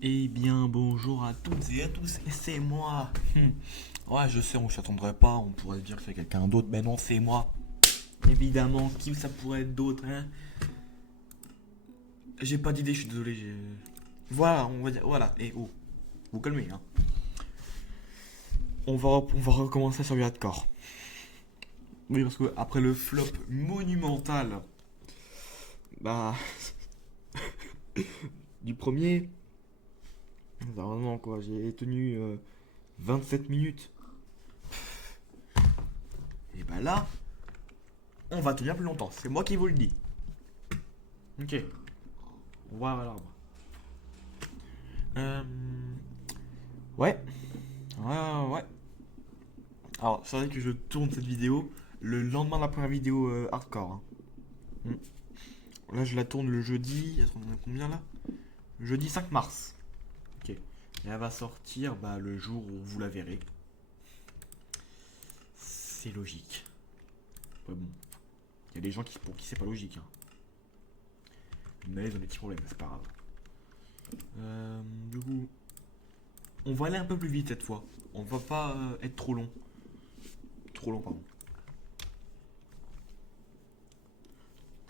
Eh bien, bonjour à toutes et à tous, et c'est moi. Ouais, je sais, on s'attendrait pas, on pourrait se dire que c'est quelqu'un d'autre, mais non, c'est moi. Évidemment, qui ça pourrait être d'autre, hein? J'ai pas d'idée, je suis désolé. Voilà, on va dire, voilà, et oh, vous calmez, hein. On va recommencer sur du hardcore. Oui, parce que après le flop monumental, bah, du premier, vraiment quoi, j'ai tenu 27 minutes. Et bah là, on va tenir plus longtemps, c'est moi qui vous le dis. Ok, voilà. Euh, ouais, ouais. Alors, c'est vrai que je tourne cette vidéo le lendemain de la première vidéo hardcore, hein. Là, je la tourne le jeudi. Attends, on est combien là? Jeudi 5 mars. Ok. Et elle va sortir le jour où vous la verrez. C'est logique. Ouais, bon. Il y a des gens pour qui c'est pas logique, hein. Mais ils ont des petits problèmes, c'est pas grave. Du coup, on va aller un peu plus vite cette fois. On va pas être trop long. Trop long, pardon.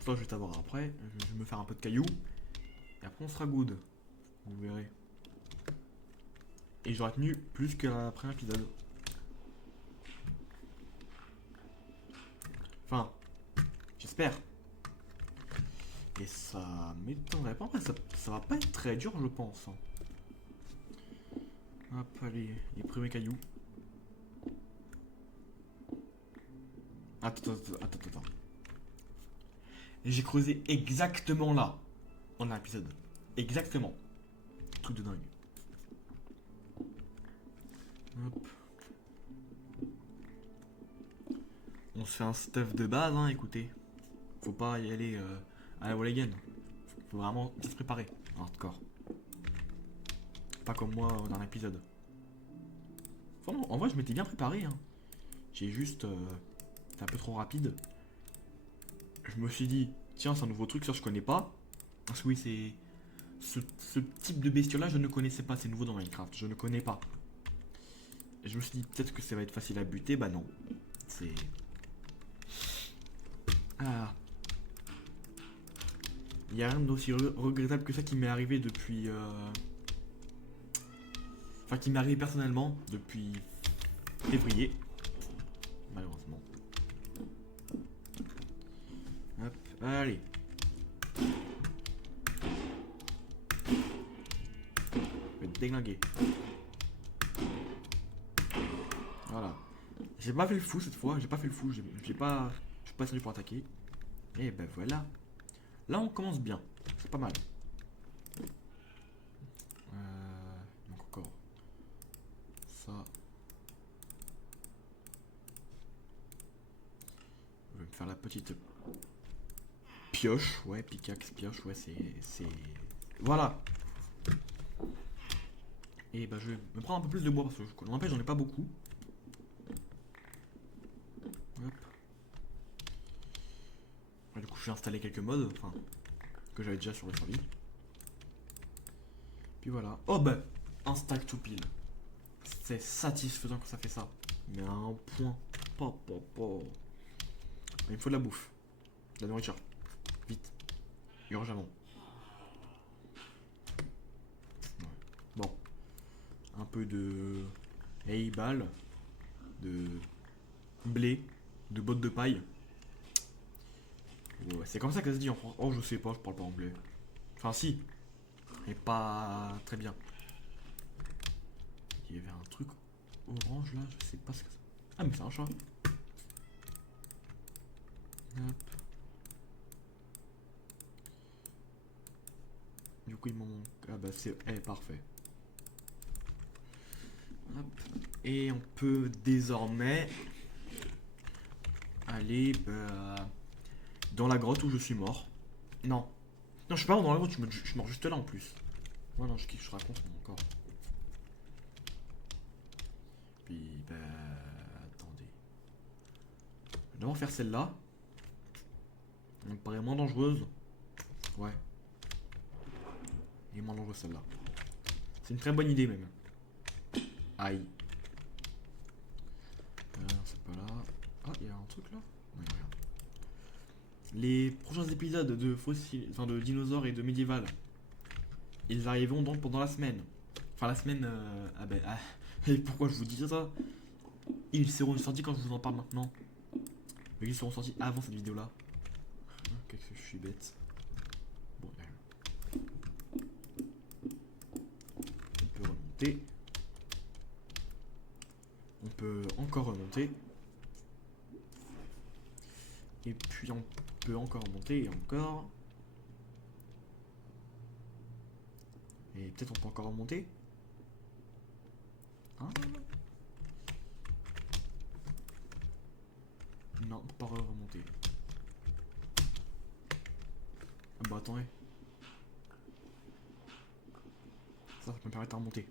Ça, je vais t'avoir après. Je vais me faire un peu de cailloux. Et après, on sera good. Vous verrez. Et j'aurais tenu plus que la première épisode. Enfin, j'espère. Et ça m'étonnerait pas. En fait, ça va pas être très dur, je pense, hein. Hop, allez, les premiers cailloux. Attends. Et j'ai creusé exactement là. En un épisode. Exactement. Truc de dingue. Hop. On se fait un stuff de base, hein, écoutez. Faut pas y aller à la wall again. Faut vraiment bien se préparer. Hardcore. Pas comme moi dans un épisode. Enfin, non, en vrai, je m'étais bien préparé, hein. J'ai juste. C'est un peu trop rapide. Je me suis dit, tiens, c'est un nouveau truc, ça je connais pas. Parce que oui, c'est. Ce type de bestiole là, je ne connaissais pas, c'est nouveau dans Minecraft, je ne connais pas. Et je me suis dit, peut-être que ça va être facile à buter, bah non. C'est. Ah. Il n'y a rien d'aussi regrettable que ça qui m'est arrivé depuis. Enfin, qui m'est arrivé personnellement depuis février, malheureusement. Hop, allez. Je vais te déglinguer. Voilà. J'ai pas fait le fou cette fois, j'ai pas fait le fou, j'ai pas. Je suis pas descendu pour attaquer. Et ben voilà. Là on commence bien. C'est pas mal. Donc encore. Ça. Je vais me faire la petite pioche. Ouais, pickaxe, pioche, ouais, c'est. Voilà. Et bah je vais me prendre un peu plus de bois parce que n'empêche j'en ai pas beaucoup. Hop. Ouais, du coup je vais installer quelques mods, enfin, que j'avais déjà sur le serveur. Puis voilà. Oh bah, un stack tout pile. C'est satisfaisant quand ça fait ça. Mais à un point. Il me faut de la bouffe. De la nourriture. Vite. Urgemment. Ouais. Bon. Un peu de hay ball, de blé, de bottes de paille. Ouais, c'est comme ça que ça se dit en France. Oh, je sais pas, je parle pas anglais. Enfin, si, mais pas très bien. Il y avait un truc orange là, je sais pas ce que c'est. Ah, mais c'est un chat. Hop. Du coup, il m'en manque. Ah, bah, c'est parfait. Hop. Et on peut désormais aller dans la grotte où je suis mort. Non. Non, je suis pas dans la grotte, je suis mort juste là en plus. Ouais, non, je raconte encore. Puis, bah. Attendez. Je vais d'abord faire celle-là. Elle me paraît moins dangereuse. Ouais. Et moins dangereuse celle-là. C'est une très bonne idée même. Aïe. C'est pas là. Ah, il y a un truc là. Ouais, regarde. Les prochains épisodes de fossiles, enfin de dinosaures et de médiéval, ils arriveront donc pendant la semaine. Enfin la semaine. Ah ben. Ah, et pourquoi je vous dis ça? Ils seront sortis quand je vous en parle maintenant. Mais ils seront sortis avant cette vidéo là. Qu'est-ce que je suis bête. Bon, on peut remonter. On peut encore remonter. Et puis on peut encore remonter et encore. Et peut-être on peut encore remonter. Hein? Non, on peut pas remonter. Ah bah attendez. Ça peut me permettre de remonter.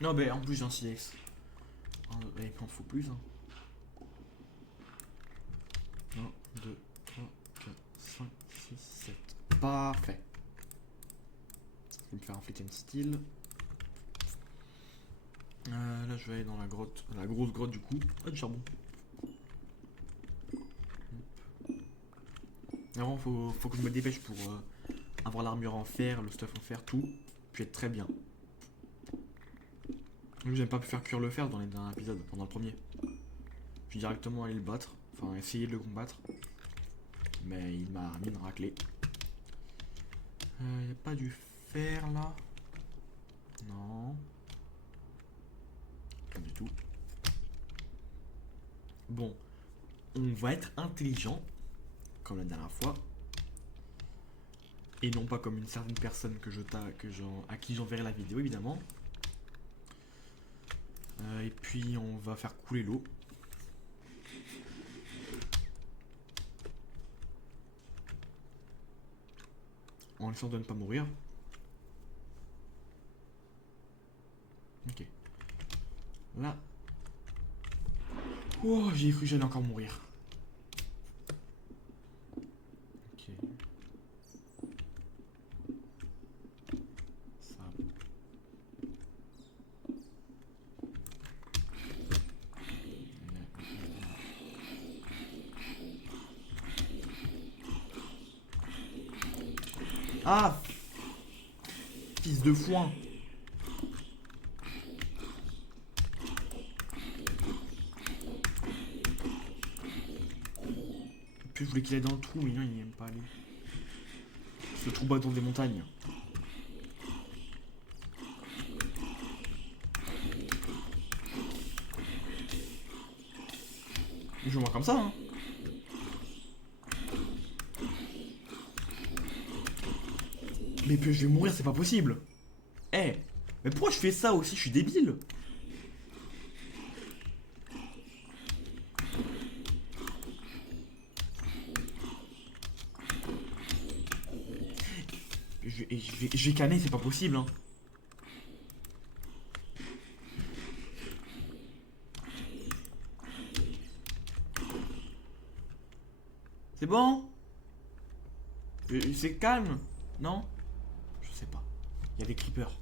Non bah en plus j'ai un silex. Il m'en faut plus hein. 1, 2, 3, 4, 5, 6, 7. Parfait. Ça va me faire infléter une style. Là je vais aller dans la grotte, la grosse grotte du coup. Ah du charbon. Vraiment faut que je me dépêche pour avoir l'armure en fer, le stuff en fer, tout. Puis être très bien. J'aime pas pu faire cuire le fer dans les derniers épisodes, pendant le premier. Je suis directement allé le battre, enfin essayer de le combattre. Mais il m'a mis une raclée. Y a pas du fer là? Non. Pas du tout. Bon, on va être intelligent, comme la dernière fois. Et non pas comme une certaine personne à qui j'enverrai la vidéo évidemment. Et puis on va faire couler l'eau. En essayant de ne pas mourir. Ok. Là. Oh, j'ai cru que j'allais encore mourir. Ok. Ça. Ah! Fils de foin! Puis je voulais qu'il aille dans le trou, mais non, il n'aime pas aller. Ce trou bas dans des montagnes. Je vois comme ça, hein. Mais puis je vais mourir, c'est pas possible. Eh, mais pourquoi je fais ça aussi? Je suis débile. Je vais canner, c'est pas possible, hein. C'est bon? C'est calme? Non? Je sais pas. Il y a des creepers.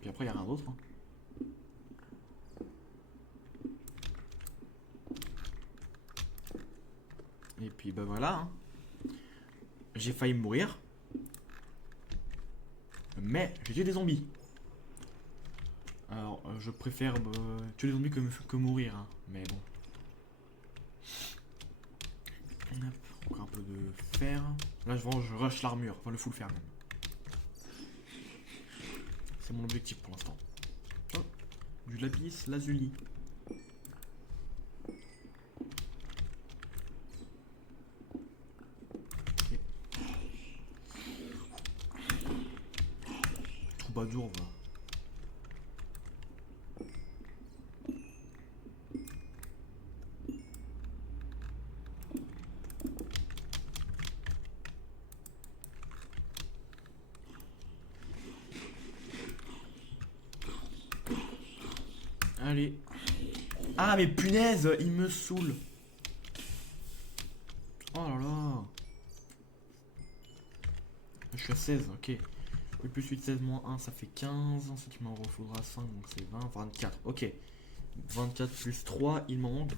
Puis après, il y a rien d'autre. Hein. Et puis, bah voilà. Hein. J'ai failli mourir. Mais j'ai tué des zombies. Alors, je préfère tuer les zombies que mourir. Hein. Mais bon. Hop, encore un peu de fer. Là, je rush l'armure. Enfin, le full fer même. C'est mon objectif pour l'instant. Oh, du lapis lazuli. Okay. Troubadour, va. Allez. Ah mais punaise, il me saoule. Oh là là. Je suis à 16, ok. 8 plus 8, 16 moins 1, ça fait 15. Ensuite, il m'en refaudra 5, donc c'est 20, 24. Ok. 24 plus 3, il m'en manque.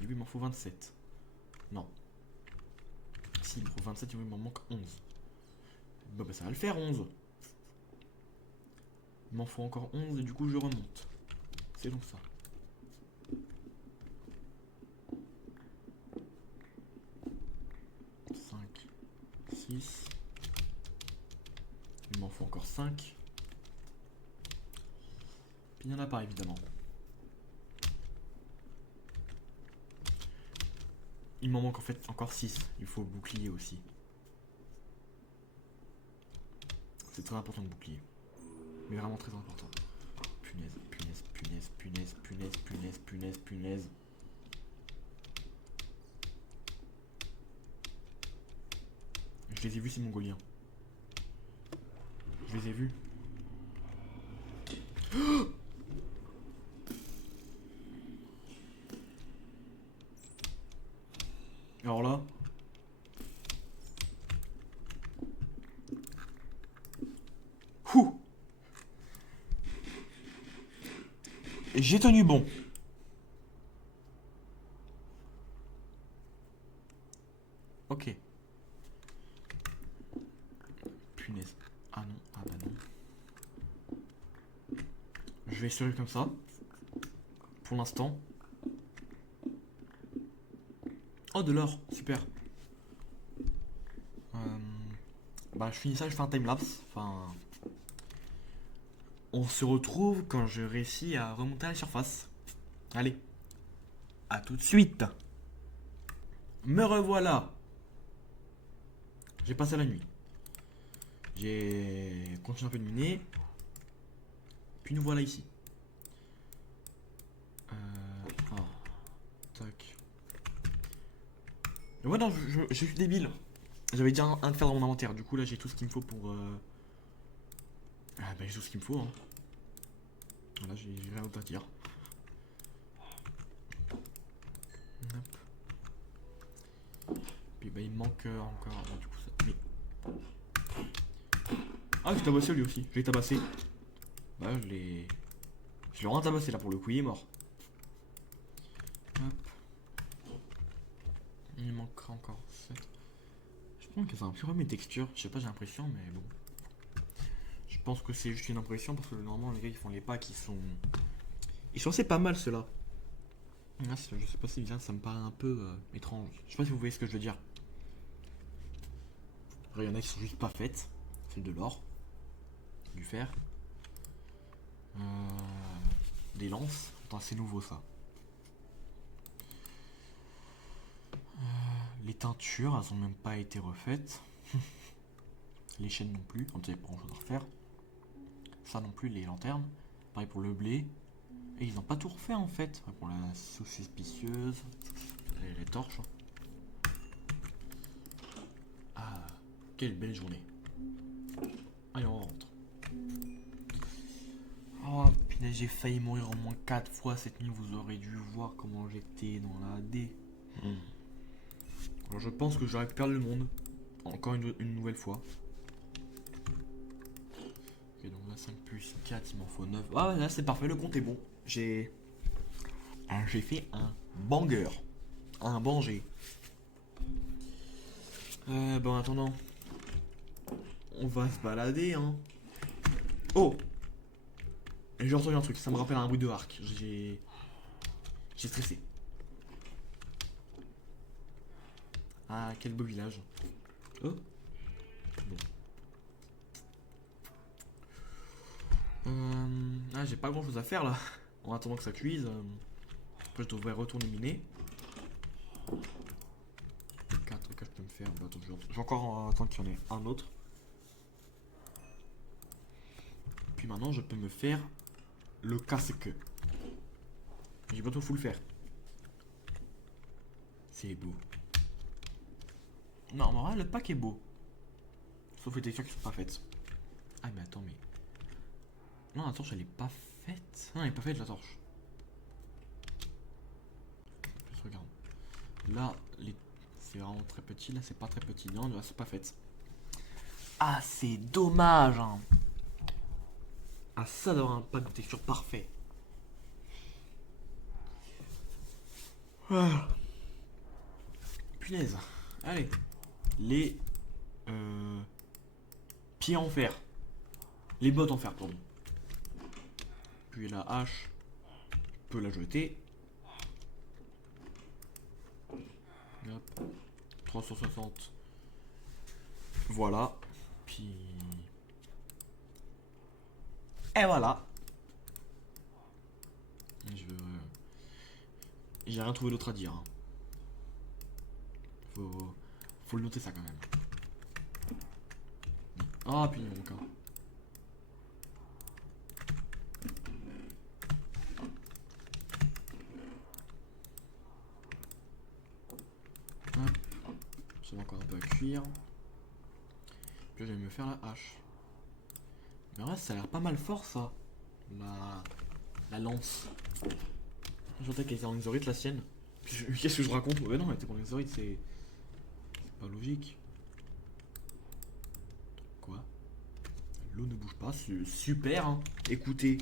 Lui, il m'en faut 27. Non. Si, il me faut 27, il m'en manque 11. Bon, bah, ça va le faire, 11. Il m'en faut encore 11 et du coup, je remonte. C'est donc ça. Cinq, 6. Il m'en faut encore 5. Puis il n'y en a pas, évidemment. Il m'en manque en fait encore 6. Il faut bouclier aussi. C'est très important de bouclier. Mais vraiment très important. Punaise, punaise, punaise, punaise, punaise, punaise, punaise, punaise. Je les ai vus ces Mongoliens. Je les ai vus. Alors là. Ouh. J'ai tenu bon. Ok. Punaise. Ah non, ah bah non. Je vais survivre comme ça. Pour l'instant. Oh, de l'or, super. Bah, je finis ça, je fais un timelapse. Enfin. On se retrouve quand je réussis à remonter à la surface. Allez. À tout de suite. Me revoilà. J'ai passé la nuit. J'ai continué un peu de miner. Puis nous voilà ici. Oh, tac. Ouais, non, je suis débile. J'avais déjà un de faire dans mon inventaire. Du coup, là, j'ai tout ce qu'il me faut pour. Ah, bah, j'ai tout ce qu'il me faut. Hein. Voilà, j'ai rien d'autre à dire. Hop. Puis, bah, il me manque encore. Bon, du coup, ça. Mais. Ah, j'ai tabassé lui aussi. Je l'ai tabassé. Bah, je l'ai. Je l'ai vraiment tabassé là pour le coup, il est mort. Hop. Il manquera encore 7. Je pense que ça va plus mes textures. Je sais pas, j'ai l'impression, mais bon. Je pense que c'est juste une impression parce que normalement, les gars, ils font les packs, ils sont. Ils sont assez pas mal ceux-là. Ah, je sais pas si bien, ça me paraît un peu étrange. Je sais pas si vous voyez ce que je veux dire. Il y en a qui sont juste pas faites. C'est de l'or, du fer, des lances. Attends, c'est nouveau ça. Les teintures, elles ont même pas été refaites. Les chaînes non plus, quand il n'y a pas grand chose à refaire. Ça non plus, les lanternes. Pareil pour le blé. Et ils n'ont pas tout refait en fait. Pour la saucisse spicieuse, les torches. Ah, quelle belle journée. Allez, on rentre. Oh, punaise, j'ai failli mourir au moins 4 fois cette nuit. Vous aurez dû voir comment j'étais dans la D. Alors, je pense que je récupère le monde. Encore une nouvelle fois. Ok, donc là, 5 plus 4, il m'en faut 9. Ah, là, c'est parfait, le compte est bon. J'ai fait un banger. Un banger. Bon, en attendant, on va se balader, hein. Oh! J'ai entendu un truc, ça me rappelle un bruit de arc. J'ai stressé. Ah, quel beau village. Oh. Bon. Ah, j'ai pas grand chose à faire là. En attendant que ça cuise. Après, je devrais retourner miner. 4 que je peux me faire. Bah, attends, je vais encore attendre qu'il y en ait un autre. Puis maintenant, je peux me faire le casque. J'ai bientôt full faire. C'est beau. Non, en vrai, le pack est beau. Sauf les textures qui sont pas faites. Ah, mais attends, mais. Non, la torche, elle est pas faite. Non, elle est pas faite, la torche. regarde. Là, c'est vraiment très petit. Là, c'est pas très petit. Non, là, c'est pas fait. Ah, c'est dommage, hein. Ah, ça d'avoir un pack de texture parfait. Ah. Punaise. Allez. Les pieds en fer. Les bottes en fer, pardon. Puis la hache. Je peux la jeter. Hop. 360. Voilà. Puis... Et voilà. J'ai rien trouvé d'autre à dire. Hein. Faut le noter ça quand même. Ah, puis il manque un. Hop. Ça va encore un peu à cuire. Puis je vais me faire la hache. Mais en vrai, ça a l'air pas mal fort ça. La lance. Je pensais qu'elle était en exorite la sienne. Qu'est-ce que je raconte? Ouais, non, elle était en exorite, c'est pas logique. Quoi? L'eau ne bouge pas, c'est super, hein. Écoutez.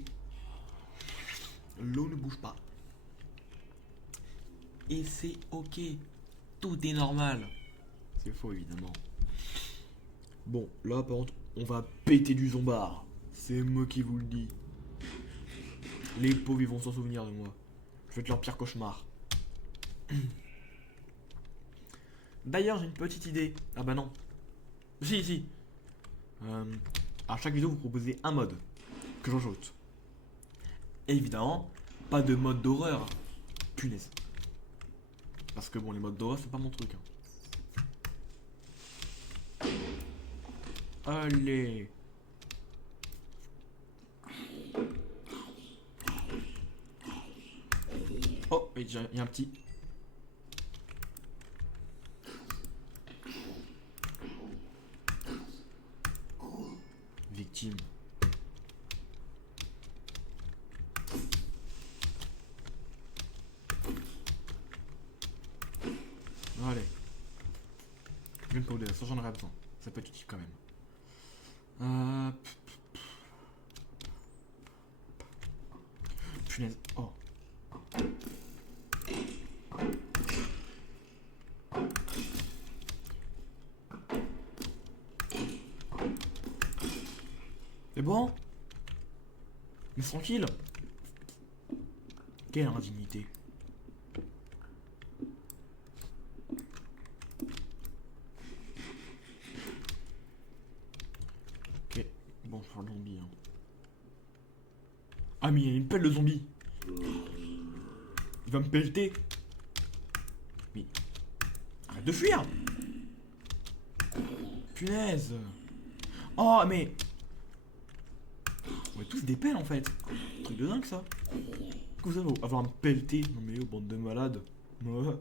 L'eau ne bouge pas. Et c'est ok. Tout est normal. C'est faux, évidemment. Bon, là, par contre, on va péter du zombard. C'est moi qui vous le dis. Les pauvres, ils vont s'en souvenir de moi. Je vais être leur pire cauchemar. D'ailleurs, j'ai une petite idée. Ah bah non. Si, si. À chaque vidéo, vous proposez un mode que j'ajoute. Et évidemment, pas de mode d'horreur. Punaise. Parce que bon, les modes d'horreur, c'est pas mon truc. Hein. Allez. Oh, il y a un petit. Victime. Allez. Même pas ça j'en aurais besoin. Ça peut être utile quand même. Punaise. Oh. C'est bon? Mais tranquille. Quelle indignité. Ok. Bon, je parle de zombie. Hein. Ah, mais il y a une pelle de zombie. Il va me pelleter. Mais. Arrête de fuir. Punaise. Oh, mais. On est tous des pelles en fait. Truc de dingue ça. Que vous allez avoir un pelleté? Non mais oh, bande de malades. Ils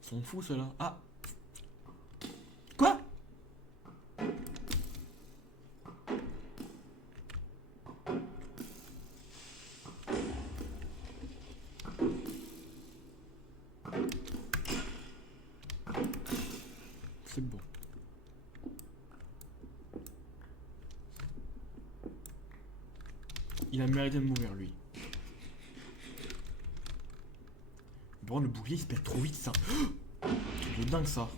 sont fous ceux-là. Ah. Quoi? C'est bon. Il a mérité de mourir lui. Bon, le bouclier il se pète trop vite ça. C'est dingue ça.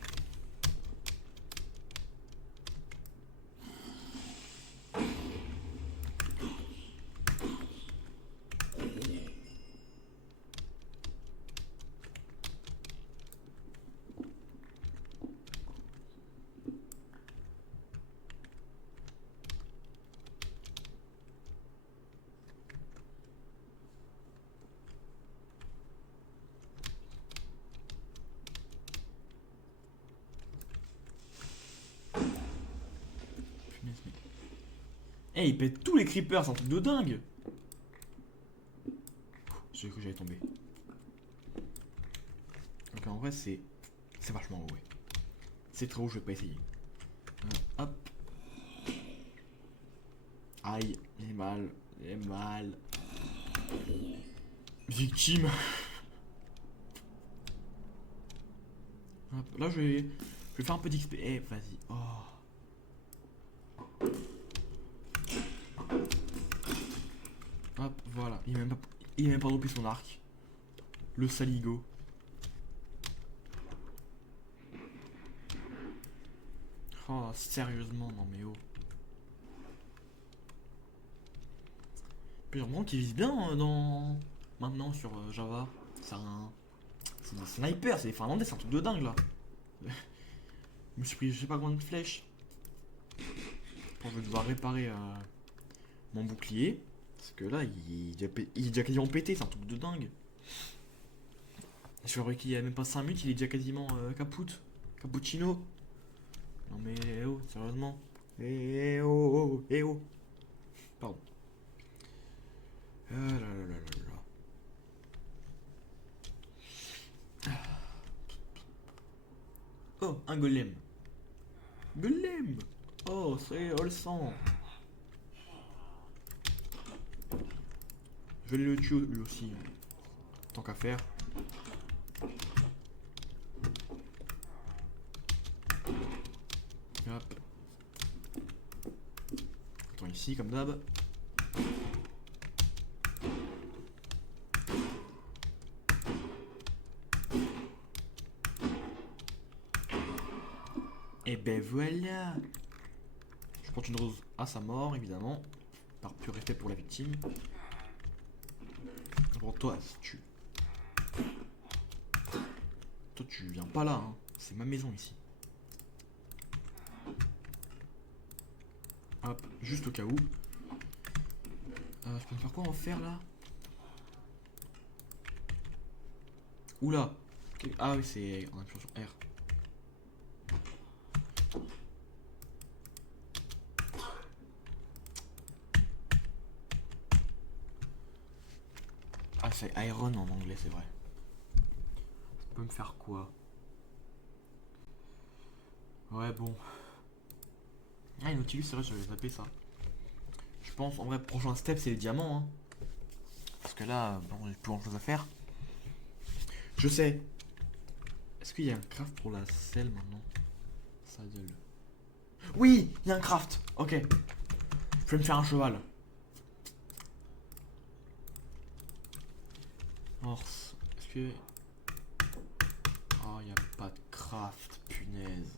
Eh, hey, il pète tous les creepers, c'est un truc de dingue. J'ai cru que j'allais tomber. Donc en vrai, c'est vachement haut, ouais. C'est trop haut, je vais pas essayer. Hop. Aïe, j'ai mal, j'ai mal. Victime. Là, je vais faire un peu d'XP. Eh, vas-y. Oh. Hop, voilà. Il est même pas droppé son arc. Le saligo. Oh, sérieusement, non mais oh. Puis vraiment qui vise bien dans... Maintenant sur Java. C'est un sniper, c'est des Finlandais, c'est un truc de dingue là. Je me suis pris je sais pas combien de flèches. Bon, je vais devoir réparer mon bouclier. Parce que là, il est déjà quasiment pété, c'est un truc de dingue. Je crois qu'il y a même pas 5 minutes, il est déjà quasiment cappuccino. Non mais eh oh, sérieusement. Eh oh, oh, eh oh. Pardon. Ah là là là là là. Oh, un golem. Golem. Oh, c'est on le sent. Je vais aller le tuer lui aussi. Tant qu'à faire. Hop. Attends ici comme d'hab. Et ben voilà. Je porte une rose à sa mort évidemment. Par pur respect pour la victime. Pour toi, si tu... Toi tu viens pas là, hein. C'est ma maison ici. Hop, juste au cas où. Je peux me faire quoi en faire là? Oula. Okay. Ah oui, c'est en appuyant sur R. Ah, c'est Iron en anglais, c'est vrai. Ça peut me faire quoi? Ouais, bon. Ah, une Nautilus, c'est vrai, j'avais zappé ça. Je pense, en vrai, prochain step, c'est les diamants. Hein. Parce que là, bon, j'ai plus grand chose à faire. Je sais. Est-ce qu'il y a un craft pour la selle maintenant? Saddle. Oui, il y a un craft. Ok. Je vais me faire un cheval. Horse. Est-ce que... Oh, il n'y a pas de craft, punaise.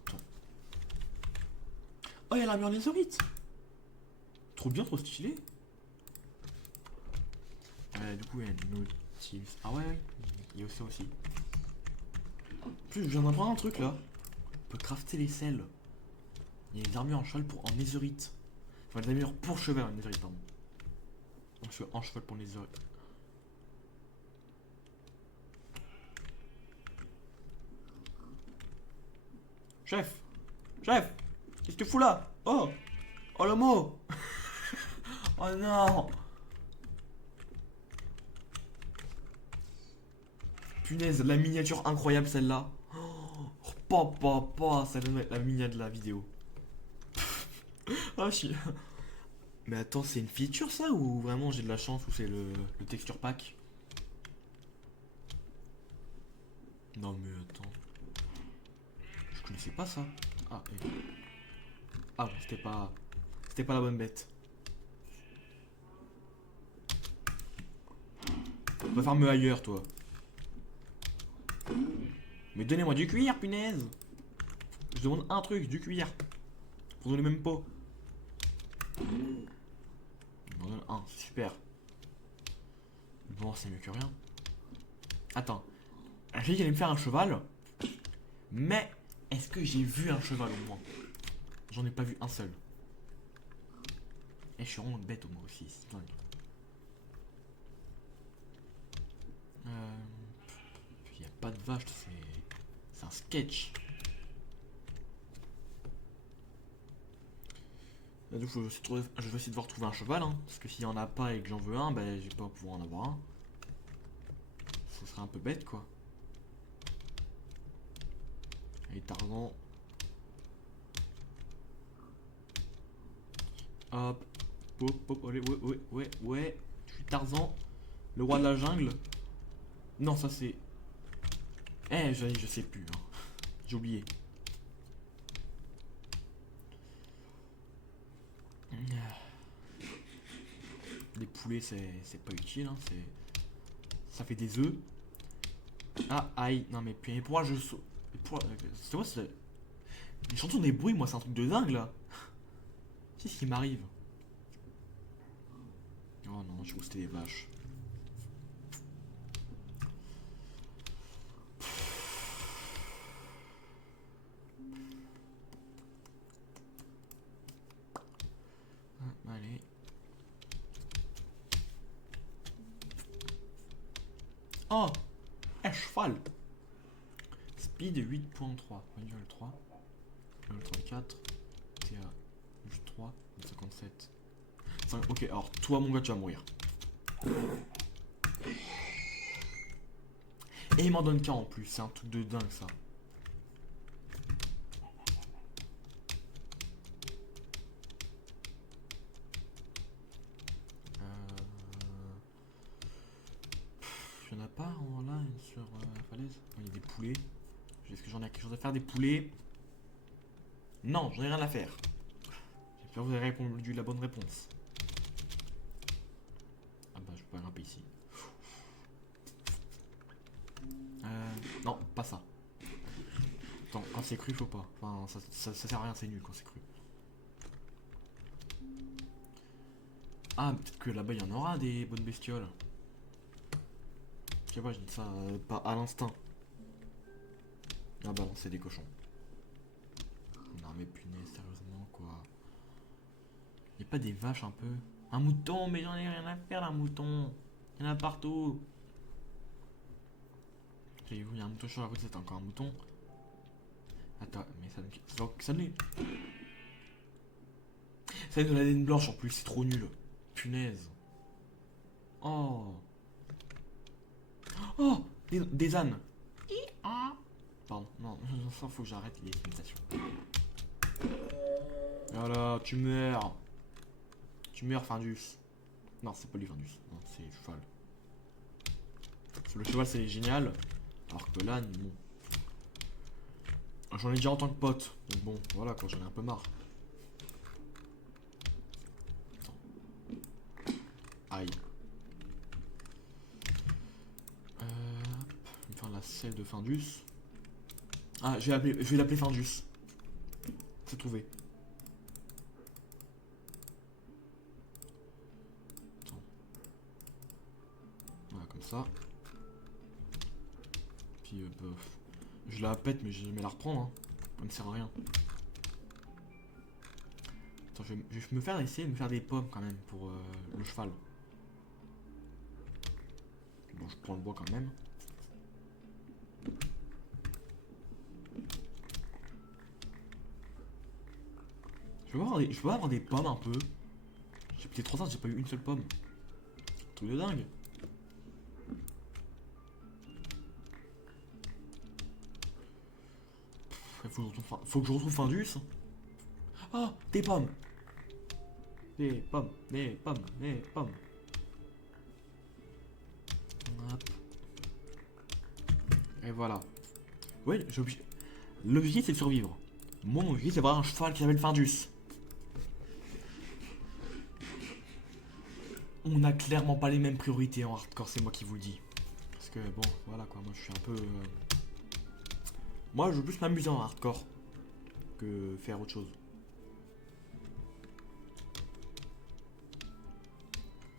Attends. Oh, il y a l'armure netherite. Trop bien, trop stylé. Du coup, il y a une Nautilus. Ah ouais, il y a ça aussi. En plus, je viens d'apprendre un truc là. On peut crafter les selles. Il y a des armures en cheval pour en netherite. Enfin, des armures pour cheval en netherite, pardon. En cheval pour netherite. Chef! Chef! Qu'est-ce que tu fous là? Oh! Oh le mot! Oh non! Punaise, la miniature incroyable celle-là. Oh, papa, ça va être la miniature de la vidéo. Ah, Mais attends, c'est une feature ça ou vraiment j'ai de la chance ou c'est le texture pack? Non mais attends. Je connaissais pas ça. Ah, ah bon, c'était pas la bonne bête. Va farmer ailleurs toi. Mais donnez-moi du cuir, punaise. Je demande un truc, du cuir. Vous donnez même pas. On en donne un, c'est super. Bon, c'est mieux que rien. Attends. J'ai dit qu'il allait me faire un cheval. Mais est-ce que j'ai vu un cheval au moins? J'en ai pas vu un seul. Et je suis vraiment bête au moins aussi, c'est dingue. Il y a pas de vache, c'est un sketch. Là, donc, je vais essayer de voir trouver un cheval, hein, parce que s'il y en a pas et que j'en veux un, ben je vais pas pouvoir en avoir un. Ce serait un peu bête quoi. Allez, Tarzan. Hop, hop, hop, allez, ouais. Je suis Tarzan, le roi de la jungle. Non, ça c'est. Eh, je sais plus. Hein. J'ai oublié. Les poulets, c'est pas utile. Hein. Ça fait des œufs. Ah, aïe. Non, mais puis pourquoi je saute. C'est quoi, c'est. Les chansons des bruits, moi, c'est un truc de dingue là. Qu'est-ce qui m'arrive? Oh non, j'ai boosté les vaches. Allez. Oh! Un cheval! Speed 8.3. Manuel 3. Manuel 34. TA 3. 57. 5. Ok, alors toi, mon gars, tu vas mourir. Et il m'en donne qu'un en plus. C'est un truc de dingue ça. Il y en a pas en là sur la falaise? Il y a des poulets. Est-ce que j'en ai quelque chose à faire des poulets? Non, j'en ai rien à faire. J'espère que vous avez répondu la bonne réponse. Ah bah je peux pas grimper ici. Non, pas ça. Attends, quand c'est cru, faut pas. Enfin, ça sert à rien, c'est nul quand c'est cru. Ah, peut-être que là-bas il y en aura des bonnes bestioles. Je sais pas, je dis ça pas à l'instinct. Ah bah non, c'est des cochons. Non mais punaise, sérieusement quoi. Y'a pas des vaches un peu? Un mouton, mais j'en ai rien à faire d'un mouton. Il y en a partout. Il y a un mouton sur la route, c'est encore un mouton. Attends, mais ça nous. Ça nous la laine blanche en plus, c'est trop nul. Punaise. Oh. Oh, des ânes. Pardon, non, ça faut que j'arrête les imitations. Voilà, tu meurs. Tu meurs, Findus. Non, c'est pas lui, Findus. Non, c'est le cheval. Parce que le cheval, c'est génial. Alors que l'âne, bon. J'en ai déjà en tant que pote. Donc bon, voilà quoi, j'en ai un peu marre. Attends. Aïe. Je vais me faire la selle de Findus. Ah, je vais l'appeler Findus. C'est trouvé. Attends. Voilà, comme ça. Puis, bof. Je la pète, mais je vais jamais la reprendre. Hein. Ça me sert à rien. Attends, je vais me faire essayer de me faire des pommes quand même pour le cheval. Bon, je prends le bois quand même. Je peux pas avoir des pommes un peu. J'ai peut-être 3 ans, j'ai pas eu une seule pomme. Truc de dingue. Faut que je retrouve Findus. Oh, des pommes. Des pommes, des pommes, des pommes. Hop. Et voilà. Oui, l'objectif c'est de survivre. Moi, mon objectif c'est d'avoir un cheval qui s'appelle Findus. On n'a clairement pas les mêmes priorités en hardcore, c'est moi qui vous le dis. Parce que bon, voilà quoi, moi je suis un peu. Moi je veux plus m'amuser en hardcore que faire autre chose.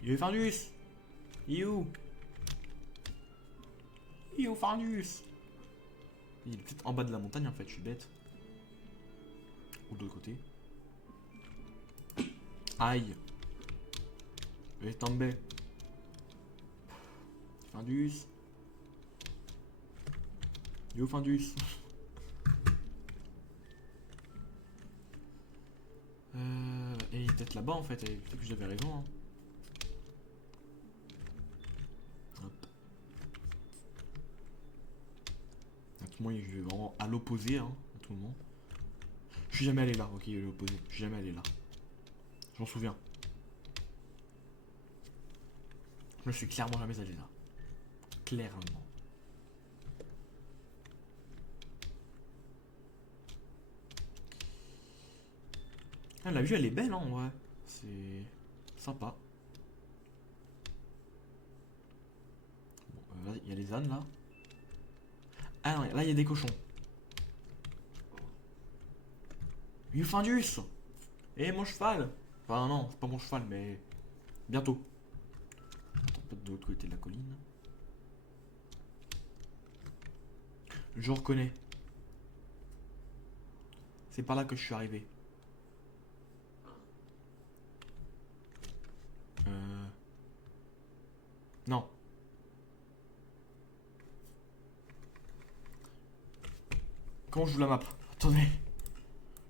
Il est Findus. Il est où? Il est où Findus? Il est peut-être en bas de la montagne en fait, je suis bête. Ou de l'autre côté. Aïe. Il est tombé. Findus. Il est où Findus? Et il est peut-être là-bas en fait, et peut-être que j'avais raison. Hein. Hop. À tout le monde, je vais vraiment à l'opposé, hein, à tout le monde. Je suis jamais allé là, ok, l'opposé. Je suis jamais allé là. J'en souviens. Je suis clairement jamais allé là. Clairement. Ah, la vue elle est belle hein, en vrai. C'est sympa. Bon, il y a les ânes là. Ah non, là il y a des cochons. Ufindus. Et mon cheval. Enfin non, c'est pas mon cheval, mais bientôt. Attends, peut-être de l'autre côté de la colline. Je reconnais. C'est par là que je suis arrivé. Non. Comment je joue la map? Attendez.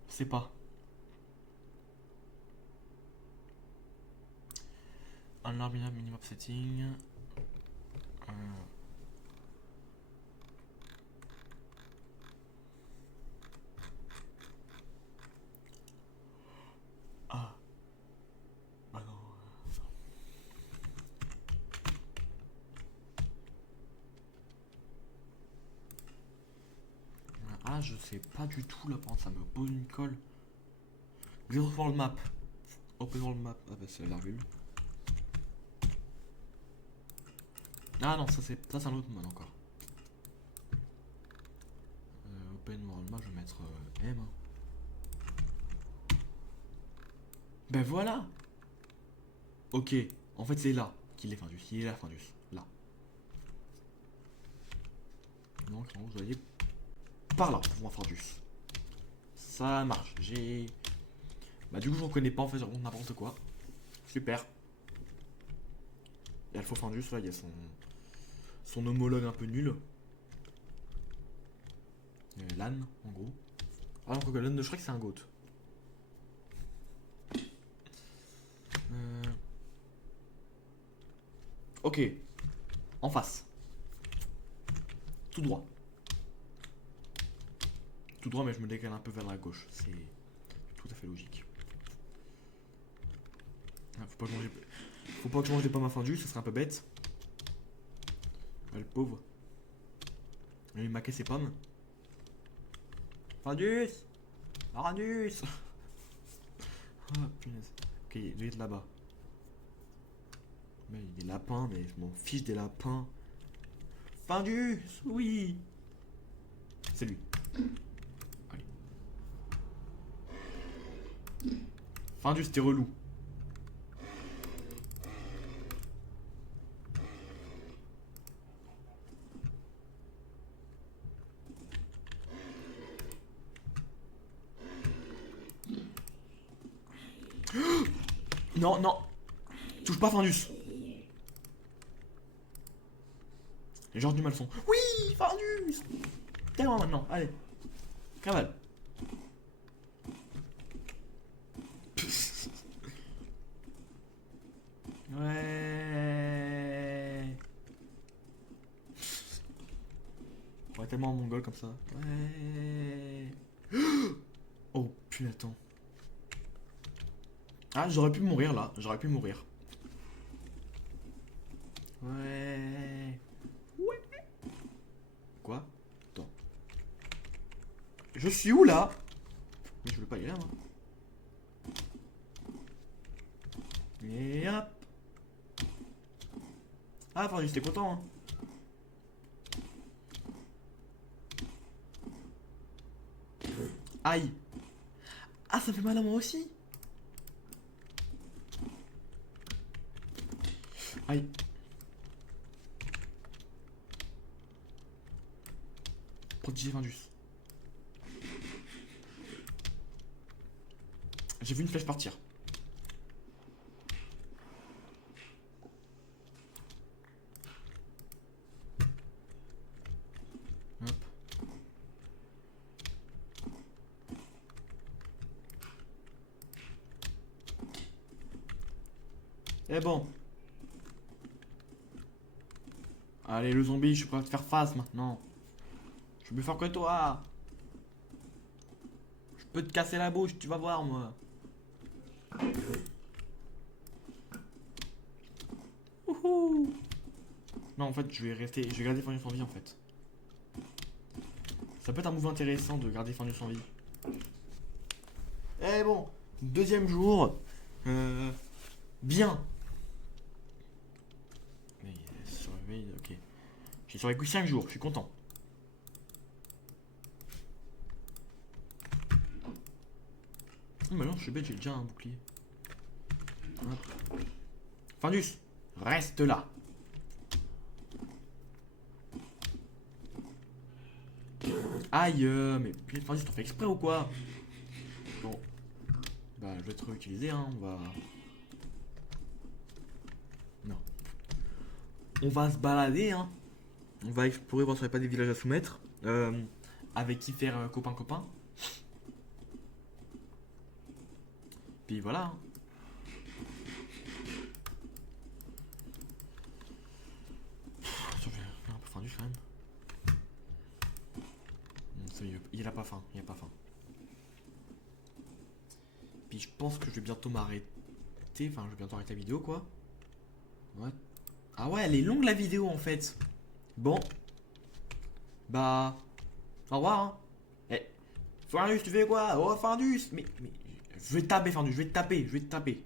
Je sais pas. Unlimited minimap setting. Ah. Bah non. Ah, je sais pas du tout là, par contre, ça me pose une colle. View world map. Open world map. Ah bah c'est la virgule. Ah non, ça c'est un autre mode encore. Open world map, je vais mettre M. Ben voilà. Ok, en fait c'est là qu'il est Findus. Il est là Findus. Là. Donc vous voyez par là pour moi Findus. Ça marche. J'ai. Bah du coup je reconnais pas en fait, je raconte n'importe quoi. Super. Il y a le faux Findus là, il y a son homologue un peu nul. L'âne en gros. Ah donc l'âne de Shrek c'est un goat. Ok. En face. Tout droit. Tout droit mais je me décale un peu vers la gauche. C'est tout à fait logique. Ah, faut pas que je mange des pommes à Findus, ça serait un peu bête. Ah, le pauvre. Il m'a cassé ses pommes. Findus. Findus. Ah punaise. Ok, il doit être là-bas. Mais il y a des lapins, mais je m'en fiche des lapins. Findus. Oui. C'est lui. Allez. Findus, t'es relou. Non, non. Touche pas Findus. Les gens du mal sont. Oui, Findus. Tellement maintenant, allez. Cavale. Ouais. On est tellement en mongol comme ça. Ouais. Oh putain, attends. Ah, j'aurais pu mourir là. J'aurais pu mourir. Ouais. Ouais. Quoi? Attends. Je suis où là? Mais je veux pas y aller moi. Et hop. Ah, enfin, j'étais content. Hein. Aïe. Ah, ça fait mal à moi aussi. Aïe. Protéger Findus. J'ai vu une flèche partir. Hop. Eh bon. Allez, le zombie, je suis prêt à te faire face maintenant. Je suis plus fort que toi. Je peux te casser la bouche, tu vas voir, moi. Wouhou. Non, en fait, je vais garder Findus en vie, en fait. Ça peut être un mouvement intéressant de garder Findus en vie. Eh bon, Deuxième jour. Bien. Ok. J'ai survécu 5 jours, je suis content. Oh mais non, je suis bête, j'ai déjà un bouclier. Hop. Findus, reste là. Aïe, mais Findus, t'en fais exprès ou quoi? Bon. Bah, je vais te réutiliser, hein, on va... Non. On va se balader, hein. On va explorer, voir s'il n'y a pas des villages à soumettre. Avec qui faire copain-copain. Puis voilà. Hein. Attends, je vais faire un peu Findus quand même. Il a pas faim, il a pas faim. Puis je pense que je vais bientôt m'arrêter. Enfin, je vais bientôt arrêter la vidéo, quoi. Ouais. Ah ouais, elle est longue la vidéo en fait. Bon. Bah. Au revoir, hein. Eh. Findus, tu fais quoi? Oh, Findus! Mais. Je vais te taper, Findus, je vais te taper, je vais te taper.